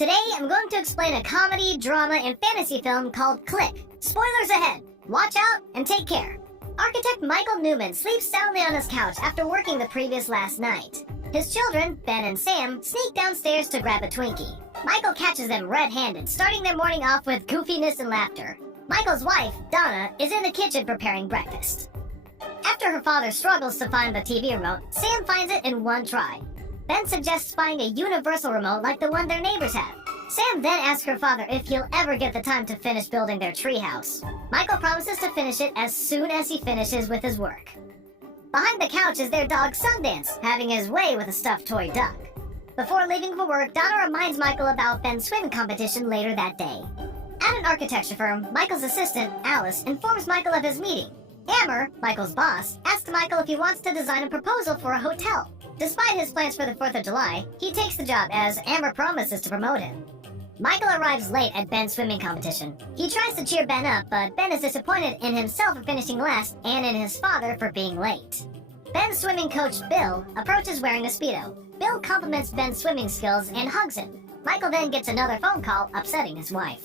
Today, I'm going to explain a comedy, drama, and fantasy film called Click. Spoilers ahead. Watch out and take care. Architect Michael Newman sleeps soundly on his couch after working the previous last night. His children, Ben and Sam, sneak downstairs to grab a Twinkie. Michael catches them red-handed, starting their morning off with goofiness and laughter. Michael's wife, Donna, is in the kitchen preparing breakfast. After her father struggles to find the TV remote, Sam finds it in one try. Ben suggests buying a universal remote like the one their neighbors have. Sam then asks her father if he'll ever get the time to finish building their treehouse. Michael promises to finish it as soon as he finishes with his work. Behind the couch is their dog Sundance, having his way with a stuffed toy duck. Before leaving for work, Donna reminds Michael about Ben's swim competition later that day. At an architecture firm, Michael's assistant, Alice, informs Michael of his meeting. Amber, Michael's boss, asks Michael if he wants to design a proposal for a hotel. Despite his plans for the 4th of July, he takes the job as Amber promises to promote him. Michael arrives late at Ben's swimming competition. He tries to cheer Ben up, but Ben is disappointed in himself for finishing last and in his father for being late. Ben's swimming coach, Bill, approaches wearing a Speedo. Bill compliments Ben's swimming skills and hugs him. Michael then gets another phone call, upsetting his wife.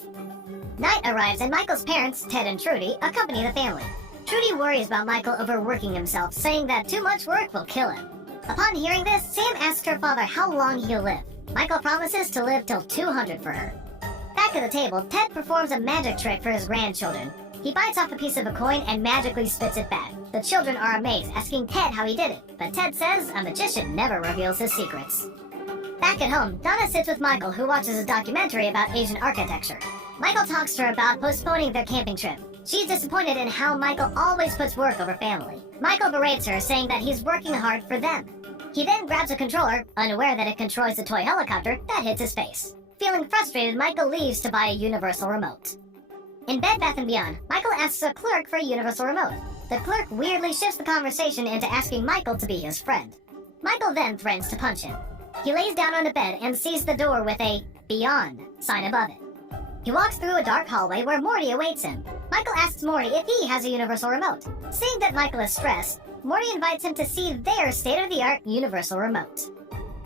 Night arrives and Michael's parents, Ted and Trudy, accompany the family. Trudy worries about Michael overworking himself, saying that too much work will kill him. Upon hearing this, Sam asks her father how long he'll live. Michael promises to live till 200 for her. Back at the table, Ted performs a magic trick for his grandchildren. He bites off a piece of a coin and magically spits it back. The children are amazed, asking Ted how he did it, but Ted says a magician never reveals his secrets. Back at home, Donna sits with Michael, who watches a documentary about Asian architecture. Michael talks to her about postponing their camping trip. She's disappointed in how Michael always puts work over family. Michael berates her, saying that he's working hard for them. He then grabs a controller, unaware that it controls the toy helicopter that hits his face. Feeling frustrated, Michael leaves to buy a universal remote. In Bed Bath & Beyond, Michael asks a clerk for a universal remote. The clerk weirdly shifts the conversation into asking Michael to be his friend. Michael then threatens to punch him. He lays down on the bed and sees the door with a "Beyond" sign above it. He walks through a dark hallway where Morty awaits him. Michael asks Morty if he has a universal remote. Seeing that Michael is stressed, Morty invites him to see their state-of-the-art universal remote.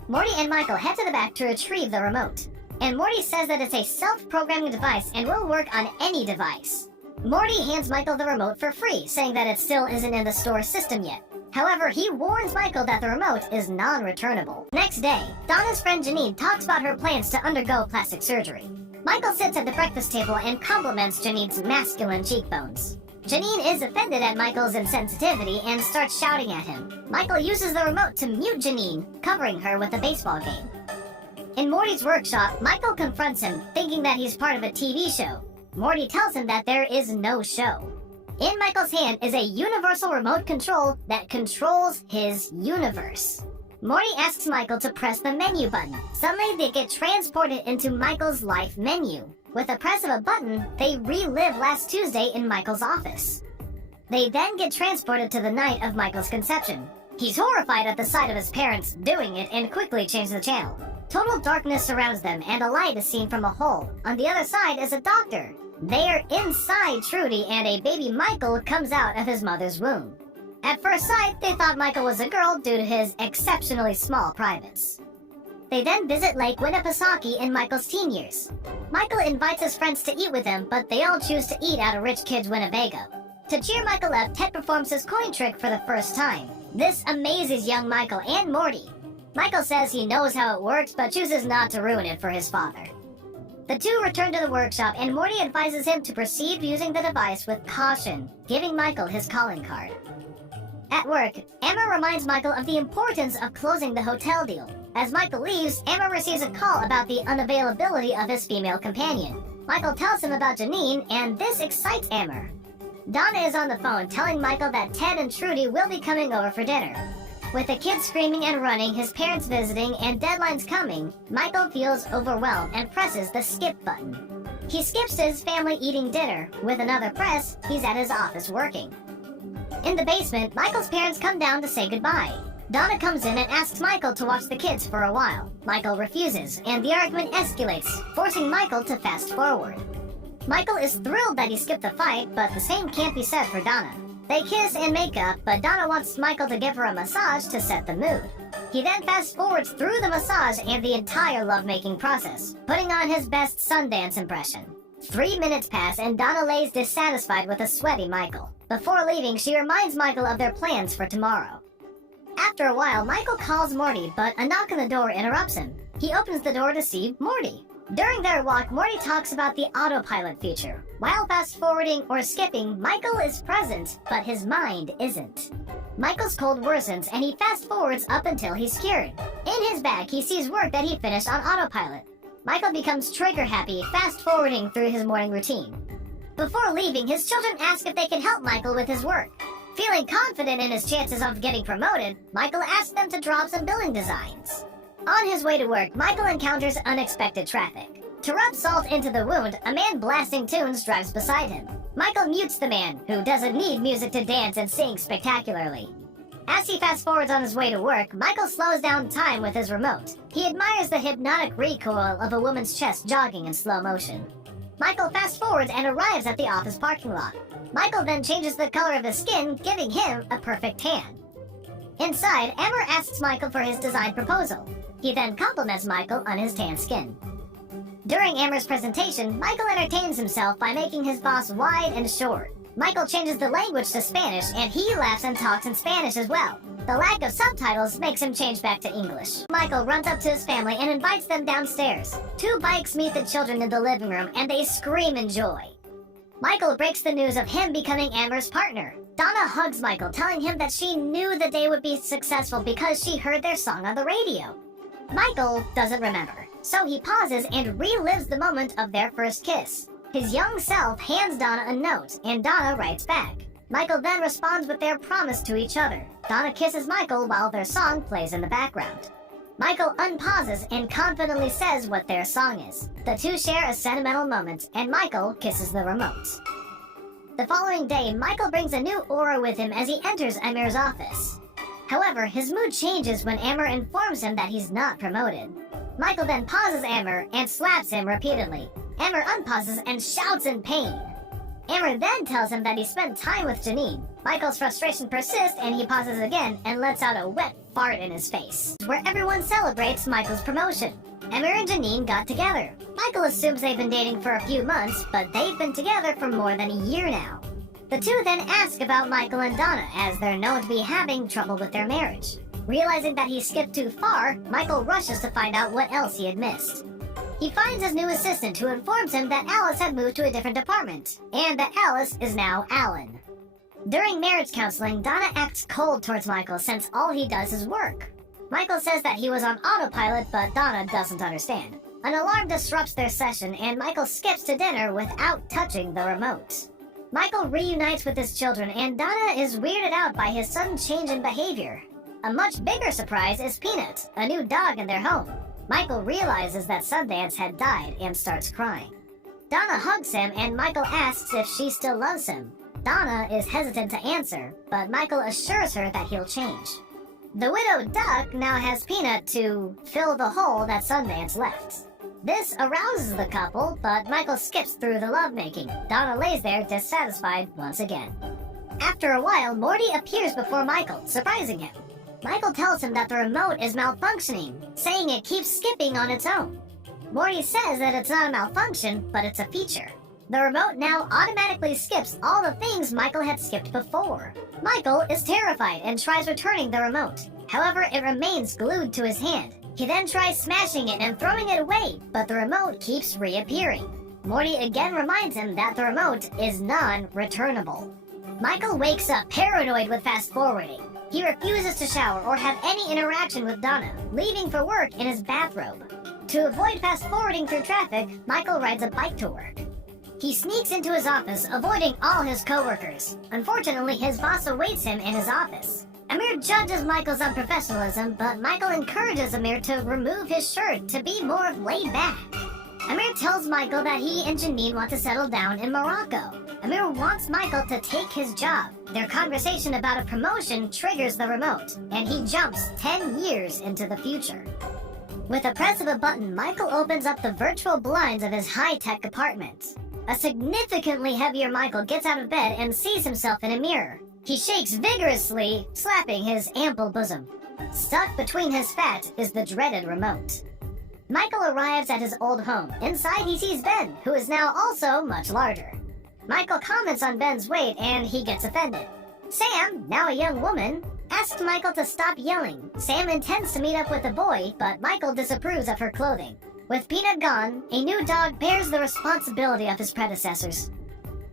Morty and Michael head to the back to retrieve the remote. And Morty says that it's a self-programming device and will work on any device. Morty hands Michael the remote for free, saying that it still isn't in the store system yet. However, he warns Michael that the remote is non-returnable. Next day, Donna's friend Janine talks about her plans to undergo plastic surgery. Michael sits at the breakfast table and compliments Janine's masculine cheekbones. Janine is offended at Michael's insensitivity and starts shouting at him. Michael uses the remote to mute Janine, covering her with a baseball game. In Morty's workshop, Michael confronts him, thinking that he's part of a TV show. Morty tells him that there is no show. In Michael's hand is a universal remote control that controls his universe. Morty asks Michael to press the menu button. Suddenly, they get transported into Michael's life menu. With a press of a button, they relive last Tuesday in Michael's office. They then get transported to the night of Michael's conception. He's horrified at the sight of his parents doing it and quickly changes the channel. Total darkness surrounds them and a light is seen from a hole. On the other side is a doctor. They are inside Trudy and a baby Michael comes out of his mother's womb. At first sight, they thought Michael was a girl due to his exceptionally small privates. They then visit Lake Winnipesaukee in Michael's teen years. Michael invites his friends to eat with him, but they all choose to eat at a rich kid's Winnebago. To cheer Michael up, Ted performs his coin trick for the first time. This amazes young Michael and Morty. Michael says he knows how it works, but chooses not to ruin it for his father. The two return to the workshop, and Morty advises him to proceed using the device with caution, giving Michael his calling card. At work, Emma reminds Michael of the importance of closing the hotel deal. As Michael leaves, Emma receives a call about the unavailability of his female companion. Michael tells him about Janine, and this excites Emma. Donna is on the phone telling Michael that Ted and Trudy will be coming over for dinner. With the kids screaming and running, his parents visiting, and deadlines coming, Michael feels overwhelmed and presses the skip button. He skips to his family eating dinner. With another press, he's at his office working. In the basement, Michael's parents come down to say goodbye. Donna comes in and asks Michael to watch the kids for a while. Michael refuses, and the argument escalates, forcing Michael to fast forward. Michael is thrilled that he skipped the fight, but the same can't be said for Donna. They kiss and make up, but Donna wants Michael to give her a massage to set the mood. He then fast forwards through the massage and the entire lovemaking process, putting on his best Sundance impression. 3 minutes pass and Donna lays dissatisfied with a sweaty Michael. Before leaving, she reminds Michael of their plans for tomorrow. After a while, Michael calls Morty, but a knock on the door interrupts him. He opens the door to see Morty. During their walk, Morty talks about the autopilot feature. While fast-forwarding or skipping, Michael is present, but his mind isn't. Michael's cold worsens, and he fast-forwards up until he's cured. In his bag, he sees work that he finished on autopilot. Michael becomes trigger-happy, fast-forwarding through his morning routine. Before leaving, his children ask if they can help Michael with his work. Feeling confident in his chances of getting promoted, Michael asks them to draw some building designs. On his way to work, Michael encounters unexpected traffic. To rub salt into the wound, a man blasting tunes drives beside him. Michael mutes the man, who doesn't need music to dance and sing spectacularly. As he fast-forwards on his way to work, Michael slows down time with his remote. He admires the hypnotic recoil of a woman's chest jogging in slow motion. Michael fast-forwards and arrives at the office parking lot. Michael then changes the color of his skin, giving him a perfect tan. Inside, Amber asks Michael for his design proposal. He then compliments Michael on his tan skin. During Amber's presentation, Michael entertains himself by making his boss wide and short. Michael changes the language to Spanish, and he laughs and talks in Spanish as well. The lack of subtitles makes him change back to English. Michael runs up to his family and invites them downstairs. 2 bikes meet the children in the living room, and they scream in joy. Michael breaks the news of him becoming Amber's partner. Donna hugs Michael, telling him that she knew the day would be successful because she heard their song on the radio. Michael doesn't remember, so he pauses and relives the moment of their first kiss. His young self hands Donna a note, and Donna writes back. Michael then responds with their promise to each other. Donna kisses Michael while their song plays in the background. Michael unpauses and confidently says what their song is. The two share a sentimental moment, and Michael kisses the remote. The following day, Michael brings a new aura with him as he enters Amir's office. However, his mood changes when Amir informs him that he's not promoted. Michael then pauses Amir and slaps him repeatedly. Amir unpauses and shouts in pain. Amir then tells him that he spent time with Janine. Michael's frustration persists and he pauses again and lets out a wet fart in his face, where everyone celebrates Michael's promotion. Amir and Janine got together. Michael assumes they've been dating for a few months, but they've been together for more than a year now. The two then ask about Michael and Donna, as they're known to be having trouble with their marriage. Realizing that he skipped too far, Michael rushes to find out what else he had missed. He finds his new assistant, who informs him that Alice had moved to a different department, and that Alice is now Alan. During marriage counseling, Donna acts cold towards Michael since all he does is work. Michael says that he was on autopilot, but Donna doesn't understand. An alarm disrupts their session, and Michael skips to dinner without touching the remote. Michael reunites with his children, and Donna is weirded out by his sudden change in behavior. A much bigger surprise is Peanut, a new dog in their home. Michael realizes that Sundance had died and starts crying. Donna hugs him, and Michael asks if she still loves him. Donna is hesitant to answer, but Michael assures her that he'll change. The widowed duck now has Peanut to fill the hole that Sundance left. This arouses the couple, but Michael skips through the lovemaking. Donna lays there dissatisfied once again. After a while, Morty appears before Michael, surprising him. Michael tells him that the remote is malfunctioning, saying it keeps skipping on its own. Morty says that it's not a malfunction, but it's a feature. The remote now automatically skips all the things Michael had skipped before. Michael is terrified and tries returning the remote. However, it remains glued to his hand. He then tries smashing it and throwing it away, but the remote keeps reappearing. Morty again reminds him that the remote is non-returnable. Michael wakes up paranoid with fast-forwarding. He refuses to shower or have any interaction with Donna, leaving for work in his bathrobe. To avoid fast-forwarding through traffic, Michael rides a bike to work. He sneaks into his office, avoiding all his coworkers. Unfortunately, his boss awaits him in his office. Amir judges Michael's unprofessionalism, but Michael encourages Amir to remove his shirt to be more laid back. Amir tells Michael that he and Janine want to settle down in Morocco. Amir wants Michael to take his job. Their conversation about a promotion triggers the remote, and he jumps 10 years into the future. With a press of a button, Michael opens up the virtual blinds of his high-tech apartment. A significantly heavier Michael gets out of bed and sees himself in a mirror. He shakes vigorously, slapping his ample bosom. Stuck between his fat is the dreaded remote. Michael arrives at his old home. Inside he sees Ben, who is now also much larger. Michael comments on Ben's weight and he gets offended. Sam, now a young woman, asks Michael to stop yelling. Sam intends to meet up with the boy, but Michael disapproves of her clothing. With Peanut gone, a new dog bears the responsibility of his predecessors.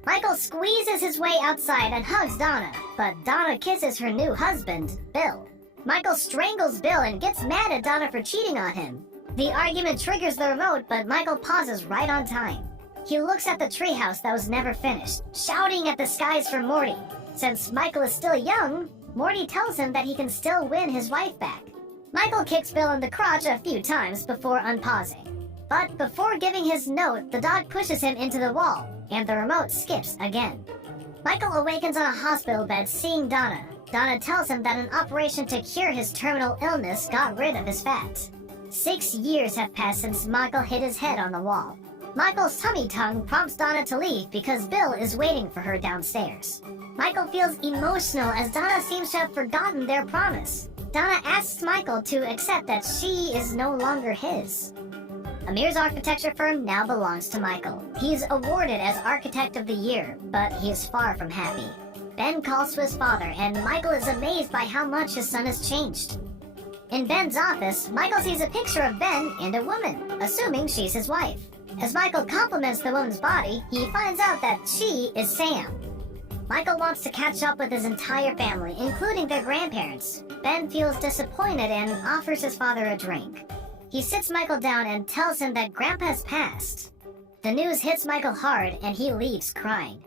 Michael squeezes his way outside and hugs Donna, but Donna kisses her new husband, Bill. Michael strangles Bill and gets mad at Donna for cheating on him. The argument triggers the remote, but Michael pauses right on time. He looks at the treehouse that was never finished, shouting at the skies for Morty. Since Michael is still young, Morty tells him that he can still win his wife back. Michael kicks Bill in the crotch a few times before unpausing. But before giving his note, the dog pushes him into the wall, and the remote skips again. Michael awakens on a hospital bed seeing Donna. Donna tells him that an operation to cure his terminal illness got rid of his fat. 6 years have passed since Michael hit his head on the wall. Michael's tummy tongue prompts Donna to leave because Bill is waiting for her downstairs. Michael feels emotional as Donna seems to have forgotten their promise. Donna asks Michael to accept that she is no longer his. Amir's architecture firm now belongs to Michael. He's awarded as Architect of the Year, but he is far from happy. Ben calls to his father, and Michael is amazed by how much his son has changed. In Ben's office, Michael sees a picture of Ben and a woman, assuming she's his wife. As Michael compliments the woman's body, he finds out that she is Sam. Michael wants to catch up with his entire family, including their grandparents. Ben feels disappointed and offers his father a drink. He sits Michael down and tells him that Grandpa has passed. The news hits Michael hard and he leaves crying.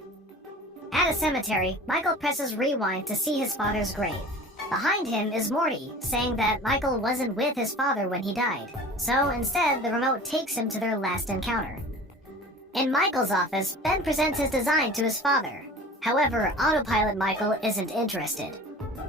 At a cemetery, Michael presses rewind to see his father's grave. Behind him is Morty, saying that Michael wasn't with his father when he died. So instead, the remote takes him to their last encounter. In Michael's office, Ben presents his design to his father. However, Autopilot Michael isn't interested.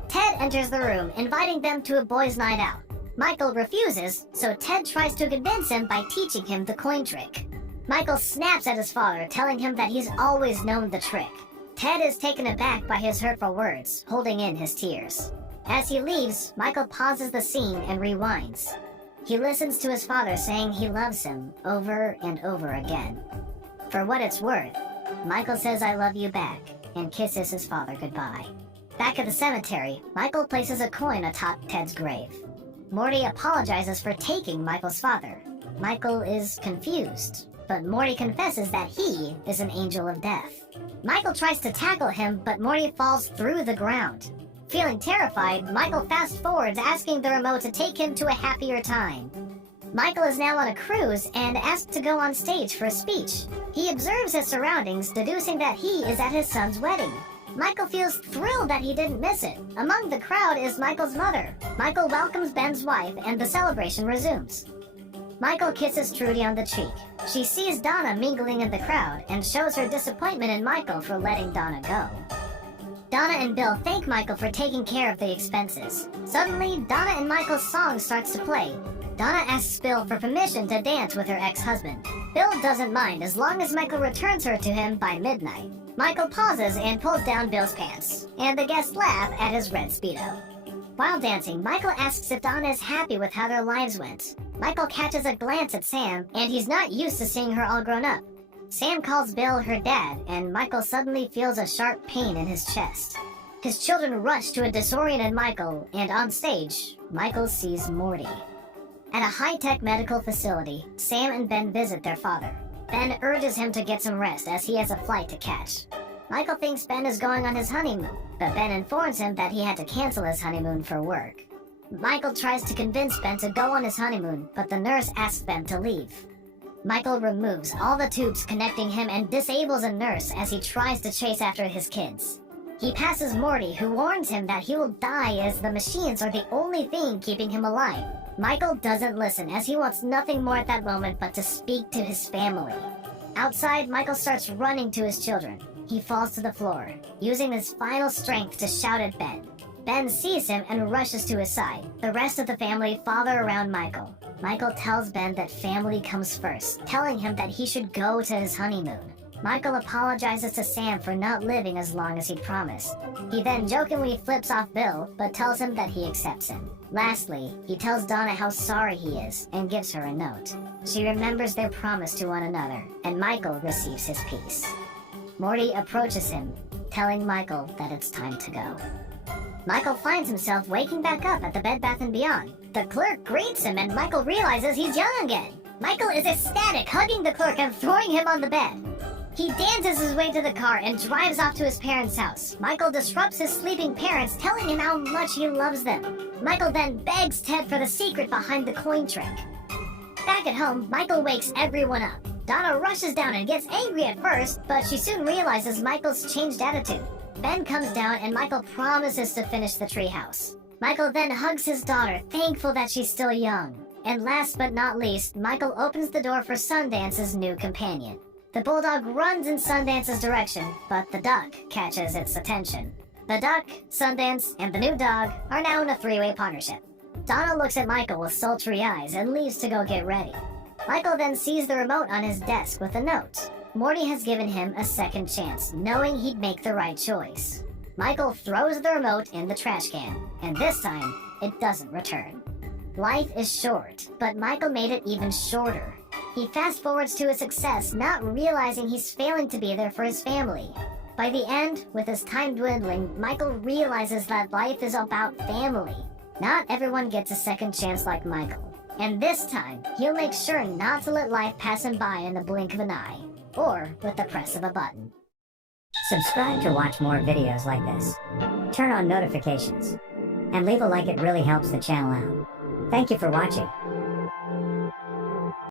Ted enters the room, inviting them to a boys' night out. Michael refuses, so Ted tries to convince him by teaching him the coin trick. Michael snaps at his father, telling him that he's always known the trick. Ted is taken aback by his hurtful words, holding in his tears. As he leaves, Michael pauses the scene and rewinds. He listens to his father saying he loves him over and over again. For what it's worth, Michael says "I love you" back and kisses his father goodbye. Back at the cemetery, Michael places a coin atop Ted's grave. Morty apologizes for taking Michael's father. Michael is confused, but Morty confesses that he is an angel of death. Michael tries to tackle him, but Morty falls through the ground. Feeling terrified, Michael fast-forwards, asking the remote to take him to a happier time. Michael is now on a cruise and asked to go on stage for a speech. He observes his surroundings, deducing that he is at his son's wedding. Michael feels thrilled that he didn't miss it. Among the crowd is Michael's mother. Michael welcomes Ben's wife, and the celebration resumes. Michael kisses Trudy on the cheek. She sees Donna mingling in the crowd and shows her disappointment in Michael for letting Donna go. Donna and Bill thank Michael for taking care of the expenses. Suddenly, Donna and Michael's song starts to play. Donna asks Bill for permission to dance with her ex-husband. Bill doesn't mind as long as Michael returns her to him by midnight. Michael pauses and pulls down Bill's pants, and the guests laugh at his red Speedo. While dancing, Michael asks if Donna is happy with how their lives went. Michael catches a glance at Sam, and he's not used to seeing her all grown up. Sam calls Bill her dad, and Michael suddenly feels a sharp pain in his chest. His children rush to a disoriented Michael, and on stage, Michael sees Morty. At a high-tech medical facility, Sam and Ben visit their father. Ben urges him to get some rest as he has a flight to catch. Michael thinks Ben is going on his honeymoon, but Ben informs him that he had to cancel his honeymoon for work. Michael tries to convince Ben to go on his honeymoon, but the nurse asks Ben to leave. Michael removes all the tubes connecting him and disables a nurse as he tries to chase after his kids. He passes Morty, who warns him that he will die as the machines are the only thing keeping him alive. Michael doesn't listen as he wants nothing more at that moment but to speak to his family. Outside, Michael starts running to his children. He falls to the floor, using his final strength to shout at Ben. Ben sees him and rushes to his side. The rest of the family father around Michael. Michael tells Ben that family comes first, telling him that he should go to his honeymoon. Michael apologizes to Sam for not living as long as he'd promised. He then jokingly flips off Bill, but tells him that he accepts him. Lastly, he tells Donna how sorry he is and gives her a note. She remembers their promise to one another, and Michael receives his peace. Morty approaches him, telling Michael that it's time to go. Michael finds himself waking back up at the Bed Bath & Beyond. The clerk greets him and Michael realizes he's young again. Michael is ecstatic, hugging the clerk and throwing him on the bed. He dances his way to the car and drives off to his parents' house. Michael disrupts his sleeping parents, telling him how much he loves them. Michael then begs Ted for the secret behind the coin trick. Back at home, Michael wakes everyone up. Donna rushes down and gets angry at first, but she soon realizes Michael's changed attitude. Ben comes down and Michael promises to finish the treehouse. Michael then hugs his daughter, thankful that she's still young. And last but not least, Michael opens the door for Sundance's new companion. The bulldog runs in Sundance's direction, but the duck catches its attention. The duck, Sundance, and the new dog are now in a three-way partnership. Donna looks at Michael with sultry eyes and leaves to go get ready. Michael then sees the remote on his desk with a note. Morty has given him a second chance, knowing he'd make the right choice. Michael throws the remote in the trash can, and this time, it doesn't return. Life is short, but Michael made it even shorter. He fast-forwards to his success, not realizing he's failing to be there for his family. By the end, with his time dwindling, Michael realizes that life is about family. Not everyone gets a second chance like Michael. And this time, he'll make sure not to let life pass him by in the blink of an eye, or with the press of a button. Subscribe to watch more videos like this. Turn on notifications. And leave a like, it really helps the channel out. Thank you for watching.